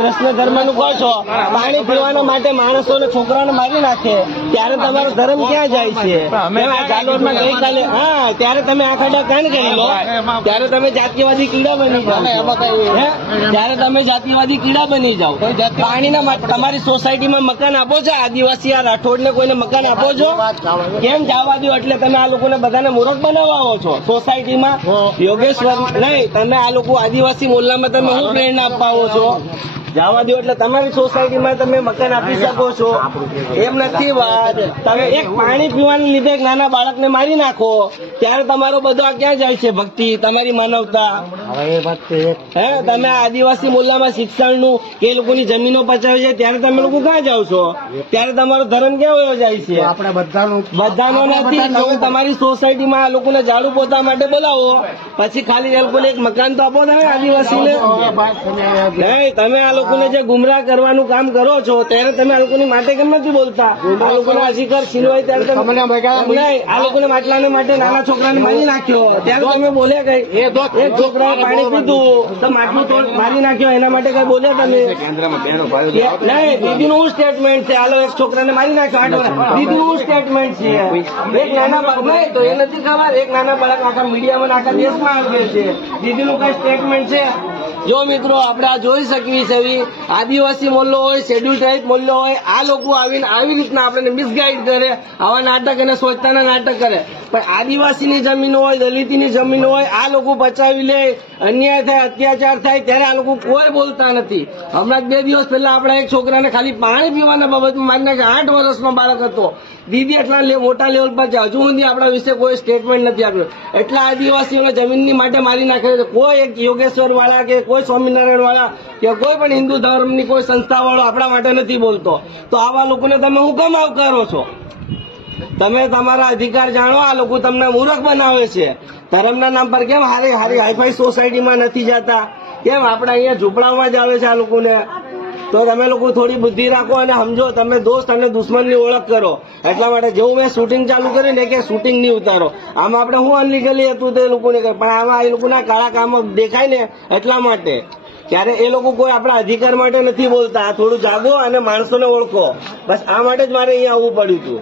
કૃષ્ણ ધર્મનું કહો છો, પાણી પીવાના માટે માણસોને છોકરાઓને મારી નાખે, ત્યારે તમારો ધર્મ ક્યાં જાય છે? જાલોરમાં ગઈકાલે ત્યારે તમે આ ખાડા કાન કરી લો, ત્યારે તમે જાતિવાદી કીડા બની જાઓ, ત્યારે તમે જાતિવાદી કીડા બની જાઓ. પાણીના તમારી સોસાયટીમાં મકાન આપો છો, આદિવાસી આ રાઠોડને કોઈને મકાન આપો છો? કેમ જવા દો? એટલે તમે આ લોકોને બધાને મૂર્ખ બનાવો છો સોસાયટીમાં. યોગેશ્વર નહીં, તમે આ લોકો આદિવાસી મોહલ્લામાં તમે શું પ્રેરણા અપાવો છો? જવા દો. એટલે તમારી સોસાયટીમાં તમે મકાન આપી શકો છો, એમ નથી વાત. તમે એક પાણી પીવાના લીધે એક નાના બાળકને મારી નાખો, ત્યારે તમારો બધો આ ક્યાં જાય છે? ભક્તિ, તમારી માનવતા. હે, તમે આદિવાસી મોહલ્લામાં શિક્ષણનું કે એ લોકોની જમીનો પચાવે છે, ત્યારે તમે લોકો ક્યાં જાઓ છો? ત્યારે તમારો ધર્મ ક્યાં વયો જાય છે? આપણે બધાનો નથી. જો તમારી સોસાયટીમાં આ લોકોને ઝાડુ પોતા માટે બોલાવો, પછી ખાલી એ લોકોને એક મકાન તો આપો તમે આદિવાસીને. નહીં, તમે આ લોકોને જે ગુમરાહ કરવાનું કામ કરો છો, ત્યારે તમે આ લોકોની માટે કેમ નથી બોલતા? આ લોકોના અધિકાર છીનવાય ત્યારે તમે નહીં, આ લોકોને માટલાને માટે નાના છોકરાને મારી નાખ્યો, ત્યારે તમે બોલ્યા કઈ? એક છોકરાએ પાણી પીધું તો માટલું તોડ મારી નાખ્યો, એના માટે કઈ બોલ્યા તમે? નહીં, દીદીનું સ્ટેટમેન્ટ છે. હાલો, એક છોકરાને મારી નાખ્યો 8 વર્ષ, દીદીનું સ્ટેટમેન્ટ છે. એક નાના બાળક નહીં તો એ નથી ખબર, એક નાના બાળક આખા મીડિયામાં આખા દેશમાં આવે છે, દીદીનું કઈ સ્ટેટમેન્ટ છે? જો મિત્રો, આપણે આ જોઈ શકીએ છીએ, આદિવાસી મોહલ્લો હોય, શેડ્યુલ ટ્રાઇબ મોહલ્લો હોય, આ લોકો આવીને આવી રીતના આપણને મિસગાઈડ કરે, આવા નાટક અને સ્વચ્છતાના નાટક કરે. પણ આદિવાસીની જમીન હોય, દલિતની જમીન હોય, આ લોકો બચાવી લે, અન્યાય થાય, અત્યાચાર થાય, ત્યારે આ લોકો કોઈ બોલતા નથી. હમણાં 2 દિવસ પહેલા આપણા એક છોકરાને ખાલી પાણી પીવાના બાબતમાં મારી નાખ્યા. 8 વર્ષનો બાળક હતો. દીદી એટલા મોટા લેવલ પર છે, હજુ સુધી આપણા વિશે કોઈ સ્ટેટમેન્ટ નથી આપ્યો. એટલા આદિવાસીઓને જમીનની માટે મારી નાખે છે. કોઈ એક યોગેશ્વર વાળા કે કોઈ સ્વામિનારાયણ વાળા કે કોઈ પણ હિન્દુ ધર્મની કોઈ સંસ્થા વાળો આપણા માટે નથી બોલતો. તો આવા લોકોને તમે હું કેમ આવકારો છો? તમે તમારા અધિકાર જાણો. આ લોકો તમને મૂર્ખ બનાવે છે. ધર્મના નામ પર કેમ હારી હાઈફાઈ સોસાયટીમાં નથી જતા? કેમ આપણા અહીંયા ઝૂંપડામાં જ આવે છે આ લોકોને? તો તમે લોકો થોડી બુદ્ધિ રાખો અને સમજો. તમે દોસ્ત અને દુશ્મનની ઓળખ કરો. એટલા માટે જેવું મેં શૂટિંગ ચાલુ કરીને કે શૂટિંગ નહીં ઉતારો, આમાં આપણે શું અનલીગલી હતું તે લોકોને, પણ આમાં એ લોકોના કાળા કામ દેખાય ને એટલા માટે. ત્યારે એ લોકો કોઈ આપણા અધિકાર માટે નથી બોલતા. થોડું જાગો અને માણસોને ઓળખો. બસ આ માટે જ મારે અહીંયા આવવું પડ્યું હતું.